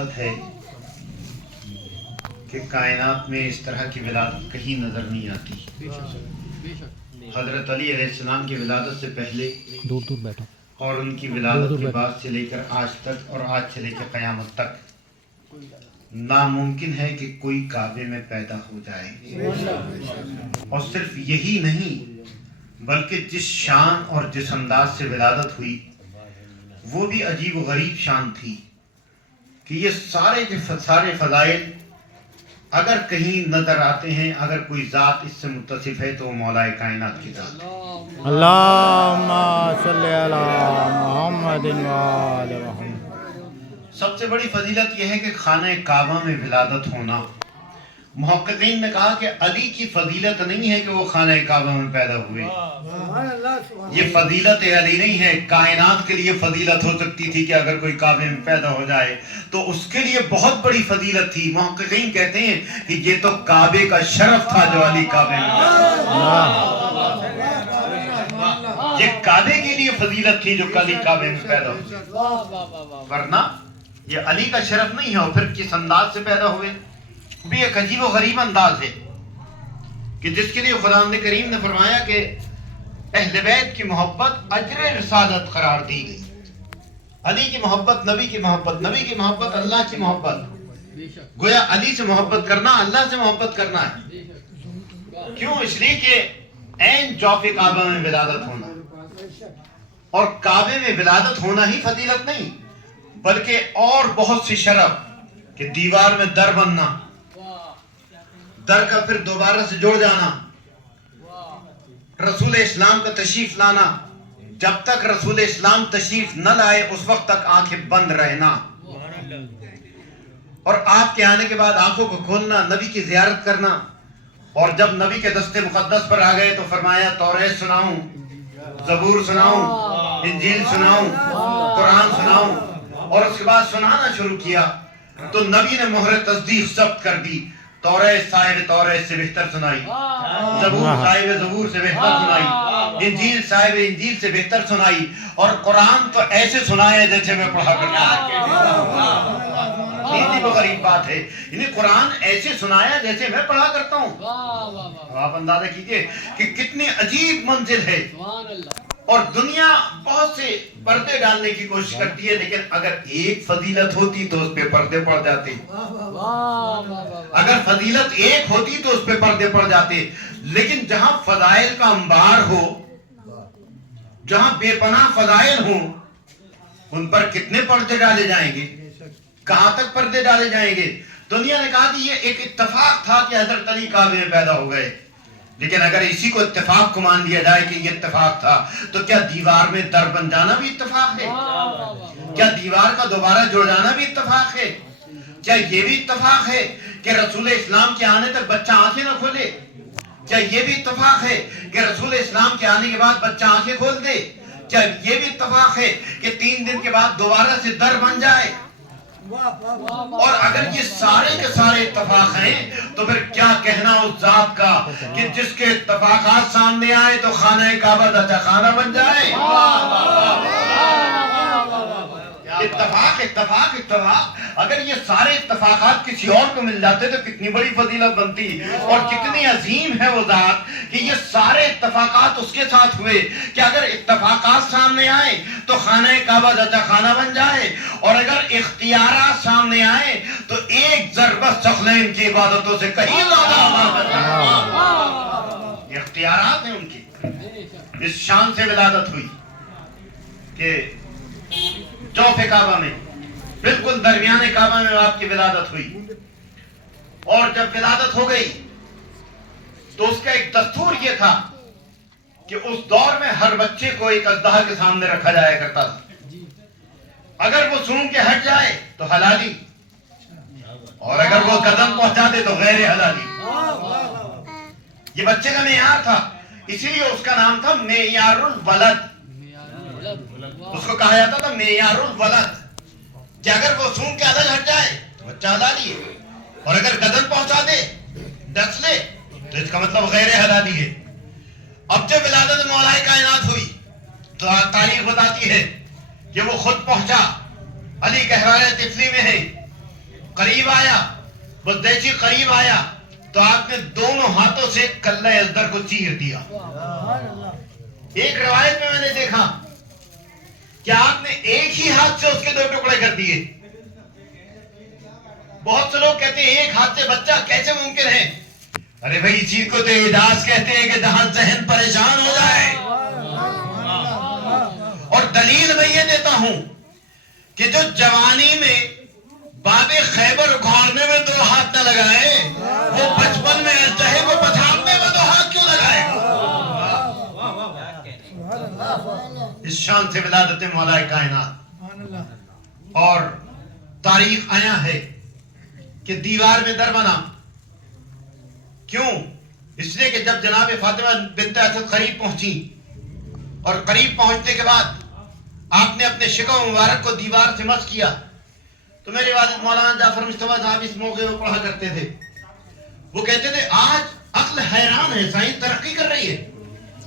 ولادت ہے کہ کائنات میں اس طرح کی ولادت کہیں نظر نہیں آتی۔ حضرت علی علیہ السلام کی ولادت سے پہلے دور دور بیٹھو اور ان کی ولادت کے بعد سے لے کر آج تک اور آج سے لے کر قیامت تک ناممکن ہے کہ کوئی کعبے میں پیدا ہو جائے۔ اور صرف یہی نہیں بلکہ جس شان اور جس انداز سے ولادت ہوئی وہ بھی عجیب و غریب شان تھی کہ یہ سارے کے سارے فضائل اگر کہیں نظر آتے ہیں، اگر کوئی ذات اس سے متصف ہے تو وہ مولا کائنات کی ذات ہے۔ اللہم صلی علی محمد و آل محمد۔ سب سے بڑی فضیلت یہ ہے کہ خانہ کعبہ میں ولادت ہونا۔ محققین نے کہا کہ علی کی فضیلت نہیں ہے کہ وہ خانہ کعبہ میں پیدا ہوئے، یہ فضیلت علی نہیں ہے، کائنات کے لیے فضیلت ہو سکتی تھی کہ اگر کوئی کعبے میں پیدا ہو جائے تو اس کے لیے بہت بڑی فضیلت تھی۔ محققین کہتے ہیں کہ یہ تو کعبے کا شرف تھا جو علی کعبے میں یہ کعبے کے لیے فضیلت تھی جو علی کعبے میں پیدا ہوئی، ورنہ یہ علی کا شرف نہیں ہے۔ اور پھر کس انداز سے پیدا ہوئے، بھی ایک عجیب و غریب انداز ہے کہ جس کے لیے خداوند کریم نے فرمایا کہ اہل بیت کی محبت اجر رسالت قرار دی گئی۔ علی کی محبت نبی کی محبت، نبی کی محبت اللہ کی محبت، گویا علی سے محبت کرنا اللہ سے محبت کرنا ہے۔ کیوں؟ اس لیے کہ عین جوف کعبہ میں ولادت ہونا، اور کعبے میں ولادت ہونا ہی فضیلت نہیں بلکہ اور بہت سی شرف کہ دیوار میں در بننا، در کا پھر دوبارہ سے جوڑ جانا، رسول اسلام کا تشریف لانا، جب تک رسول اسلام تشریف نہ لائے اس وقت تک آنکھیں بند رہنا، اور آپ کے آنے کے بعد آنکھوں کو کھولنا، نبی کی زیارت کرنا، اور جب نبی کے دست مقدس پر آ گئے تو فرمایا توریت سناؤں، زبور سناؤں، انجیل سناؤں، قرآن سناؤں، اور اس کے بعد سنانا شروع کیا تو نبی نے مہر تصدیق ضبط کر دی۔ توریت صاحب توریت سے بہتر سنائی، زبور صاحب زبور سے بہتر سنائی، انجیل صاحب انجیل سے بہتر سنائی، اور قرآن تو ایسے سنایا جیسے میں پڑھا کرتا ہوں۔ یہ غریب بات ہے، یعنی قرآن ایسے سنایا جیسے میں پڑھا کرتا ہوں۔ آپ اندازہ کیجئے کہ کتنی عجیب منزل ہے، اور دنیا بہت سے پردے ڈالنے کی کوشش کرتی ہے، لیکن اگر ایک فضیلت ہوتی تو اس پہ پردے پڑ جاتے، اگر فضیلت ایک ہوتی تو اس پہ پردے پڑ جاتے، لیکن جہاں فضائل کا انبار ہو، جہاں بے پناہ فضائل ہوں، ان پر کتنے پردے ڈالے جائیں گے، کہاں تک پردے ڈالے جائیں گے۔ دنیا نے کہا کہ یہ ایک اتفاق تھا کہ حضرت علی کعبے میں پیدا ہو گئے، لیکن اگر اسی کو اتفاق کو مان لیا جائے کہ یہ اتفاق تھا تو کیا دیوار میں در بن جانا بھی اتفاق ہے؟ کیا دیوار کا دوبارہ جوڑ جانا بھی اتفاق ہے؟ کیا یہ بھی اتفاق ہے کہ رسول اسلام کے آنے تک بچہ آنکھیں نہ کھولے؟ کیا یہ بھی اتفاق ہے کہ رسول اسلام کے آنے کے بعد بچہ آنکھیں کھول دے؟ کیا یہ بھی اتفاق ہے کہ 3 دن کے بعد دوبارہ سے در بن جائے؟ اور اگر یہ سارے کے سارے اتفاق ہیں تو پھر کیا کہنا اس ذات کا کہ جس کے اتفاقات سامنے آئے تو خانہ کعبہ دچا خانہ بن جائے۔ اتفاق اتفاق اتفاق، اگر یہ سارے اتفاقات کسی اور کو مل جاتے تو کتنی بڑی فضیلت بنتی، اور کتنی عظیم ہے وہ ذات کہ یہ سارے اتفاقات اس کے ساتھ ہوئے کہ اگر اتفاقات سامنے آئے تو خانہ کعبہ دچا خانہ بن جائے، اور اگر اختیارات سامنے آئے تو ایک ضربہ ثقلین کی عبادتوں سے کہیں زیادہ آباد بن جائے۔ اختیارات ہیں ان کی، اس شان سے ولادت ہوئی کہ جوف کعبہ میں بالکل درمیان کعبہ میں آپ کی ولادت ہوئی، اور جب ولادت ہو گئی تو اس کا ایک دستور یہ تھا کہ اس دور میں ہر بچے کو ایک اژدہا کے سامنے رکھا جایا کرتا تھا، اگر وہ سونگ کے ہٹ جائے تو حلالی، اور اگر وہ قدم پہنچا دے تو غیر حلالی۔ یہ بچے کا معیار تھا، اسی لیے اس کا نام تھا معیار الولد، اس کو کہا جاتا تھا معیار الولد، کہ اگر وہ سونگ کے عدد ہٹ جائے تو بچہ حلالی ہے، اور اگر قدم پہنچا دے ڈس لے تو اس کا مطلب غیر حلالی ہے۔ اب جب ولادت مولا کائنات ہوئی تو تاریخ بتاتی ہے کہ وہ خود پہنچا، علی گہوارہ طفلی میں ہے، قریب آیا، بس جیسے قریب آیا تو آپ نے دونوں ہاتھوں سے کلہ ازدر کو چیر دیا۔ ایک روایت میں نے دیکھا کہ آپ نے ایک ہی ہاتھ سے اس کے 2 ٹکڑے کر دیے۔ بہت سے لوگ کہتے ہیں ایک ہاتھ سے بچہ کیسے ممکن ہے؟ ارے بھائی اس چیز کو تو اعجاز کہتے ہیں کہ جہاں ذہن پریشان ہو جائے۔ اور دلیل میں یہ دیتا ہوں کہ جو جوانی میں باب خیبر اکھاڑنے میں 2 ہاتھ نہ لگائے، وہ بچپن میں چہے کو پچھاڑنے میں 2 ہاتھ کیوں لگائے؟ اس شان سے ولادت مولا کائنات۔ اور تاریخ آیا ہے کہ دیوار میں در بنا، کیوں؟ اس لیے کہ جب جناب فاطمہ بنت اسد قریب پہنچی اور قریب پہنچنے کے بعد آپ نے اپنے شکم مبارک کو دیوار سے مس کیا، تو میرے والد مولانا جعفر مصطفیٰ صاحب اس موقع پر پڑھا کرتے تھے، وہ کہتے تھے آج عقل حیران ہے، سائنس ترقی کر رہی ہے،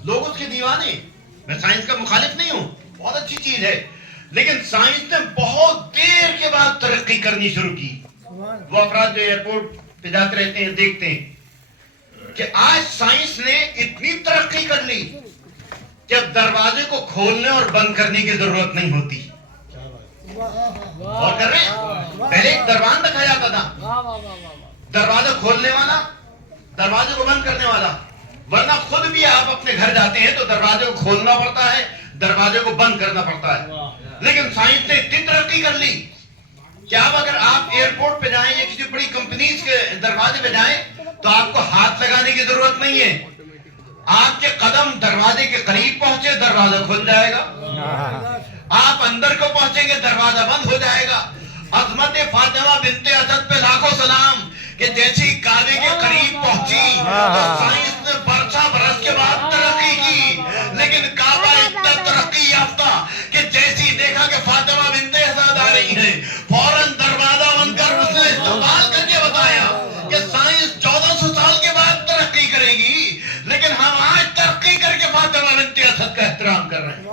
لوگ اس کے دیوانے۔ میں سائنس کا مخالف نہیں ہوں، بہت اچھی چیز ہے، لیکن سائنس نے بہت دیر کے بعد ترقی کرنی شروع کی۔ وہ افراد جو ایئرپورٹ پہ جاتے رہتے ہیں دیکھتے ہیں کہ آج سائنس نے اتنی ترقی کر لی کہ اب دروازے کو کھولنے اور بند کرنے کی ضرورت نہیں ہوتی۔ اور کر رہے ہیں، پہلے ایک دروان رکھا جاتا تھا، دروازہ کھولنے والا، دروازے کو بند کرنے والا، ورنہ خود بھی آپ اپنے گھر جاتے ہیں تو دروازے کو کھولنا پڑتا ہے، دروازے کو بند کرنا پڑتا ہے۔ لیکن سائنس نے اتنی ترقی کر لی کہ اب اگر آپ ایئرپورٹ پہ جائیں یا کسی بڑی کمپنیز کے دروازے پہ جائیں تو آپ کو ہاتھ لگانے کی ضرورت نہیں ہے، آپ کے قدم دروازے کے قریب پہنچے دروازہ کھل جائے گا، آپ اندر کو پہنچیں گے دروازہ بند ہو جائے گا۔ عظمت فاطمہ بنت اسد پہ لاکھوں سلام کہ جیسی کعبے کے قریب پہنچی تو سائنس نے برسا برس کے بعد ترقی کی، لیکن کعبہ اتنا ترقی یافتہ کہ جیسی دیکھا کہ فاطمہ بنت اسد آ رہی ہیں، فوراً دروازہ بند کر اس نے استقبال کر کے بتایا کہ سائنس 1400 سال کے بعد ترقی کرے گی، لیکن ہم آج ترقی کر کے فاطمہ بنت اسد کا احترام کر رہے ہیں۔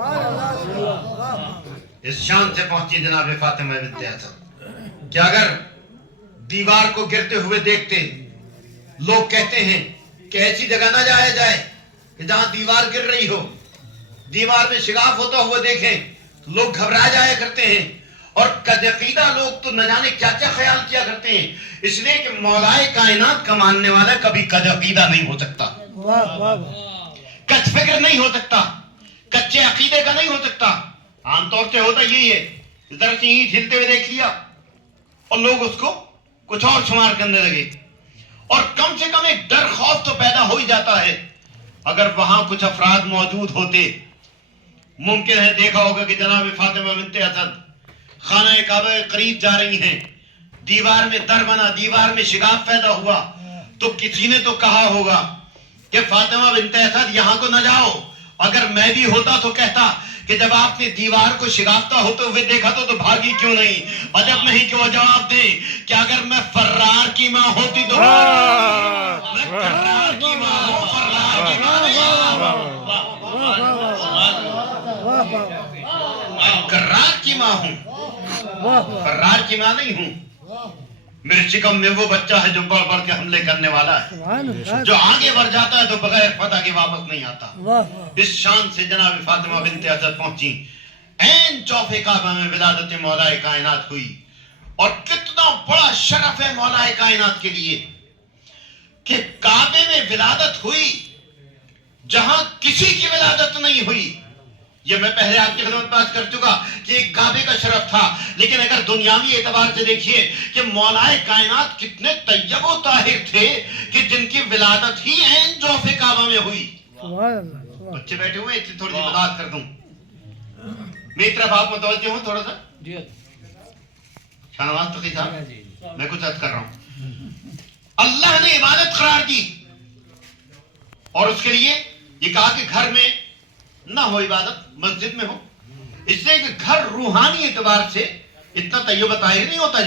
اس شان سے پہنچی جناب فاطمہ بنت اسد کہ اگر دیوار کو گرتے ہوئے دیکھتے، لوگ کہتے ہیں کہ ایسی جگہ نہ جایا جائے کہ جہاں دیوار گر رہی ہو، دیوار میں شگاف ہوتا ہوا دیکھیں تو لوگ گھبرا جایا کرتے ہیں، اور قدعقیدہ لوگ تو نہ جانے کیا کیا خیال کیا کرتے ہیں، اس لیے کہ مولائے کائنات کا ماننے والا کبھی قدعقیدہ نہیں ہو سکتا، کچھ فکر نہیں ہو سکتا، کچے عقیدے کا نہیں ہو سکتا۔ عام طور سے ہوتا یہی ہے، ذرا سی اینٹ ہلتے ہوئے دیکھ لیا اور لوگ اس کو کچھ اور شمار کرنے لگے، اور کم سے کم ایک ڈر خوف تو پیدا ہو ہی جاتا ہے۔ اگر وہاں کچھ افراد موجود ہوتے، ممکن ہے دیکھا ہوگا کہ جناب فاطمہ بنت اسد خانہ کعبہ کے قریب جا رہی ہیں، دیوار میں در بنا، دیوار میں شگاف پیدا ہوا، تو کسی نے تو کہا ہوگا کہ فاطمہ بنت اسد یہاں کو نہ جاؤ۔ اگر میں بھی ہوتا تو کہتا کہ جب آپ نے دیوار کو شگافتہ ہوتے ہوئے دیکھا تو بھاگی کیوں نہیں؟ عجب نہیں کہ وہ جواب دیں کہ اگر میں فرار کی ماں ہوتی تو میں فرار کی ماں ہوں، فرار کی ماں نہیں، میں کرار کی ماں ہوں، فرار کی ماں نہیں ہوں۔ میرے شکم میں وہ بچہ ہے جو بڑھ بڑھ کے حملے کرنے والا ہے، جو آگے بڑھ جاتا ہے تو بغیر فتح کے واپس نہیں آتا۔ اس شان سے جناب فاطمہ بنت اسد پہنچی، عین چوفے کعبہ میں ولادت مولا کائنات ہوئی، اور کتنا بڑا شرف ہے مولا کائنات کے لیے کہ کعبے میں ولادت ہوئی جہاں کسی کی ولادت نہیں ہوئی۔ یہ میں پہلے آپ کی خدمت بات کر چکا کہ ایک کعبے کا شرف تھا، لیکن اگر دنیاوی اعتبار سے دیکھیے کہ مولا کائنات کتنے طیب و طاہر تھے کہ جن کی ولادت ہی عین جوف کعبہ میں ہوئی۔ بچے بیٹھے ہوئے اس لیے تھوڑی سی وضاحت کر دوں، میری طرف آپ متوجہ ہوں تھوڑا سا۔ شاہنواز تقی صاحب، میں کچھ عرض کر رہا ہوں۔ اللہ نے عبادت قرار دی، اور اس کے لیے یہ کہا کہ گھر میں نہ ہو عبادت، مسجد میں ہو، اس لیے کہ گھر روحانی اعتبار سے اتنا طیب و طاہر نہیں ہوتا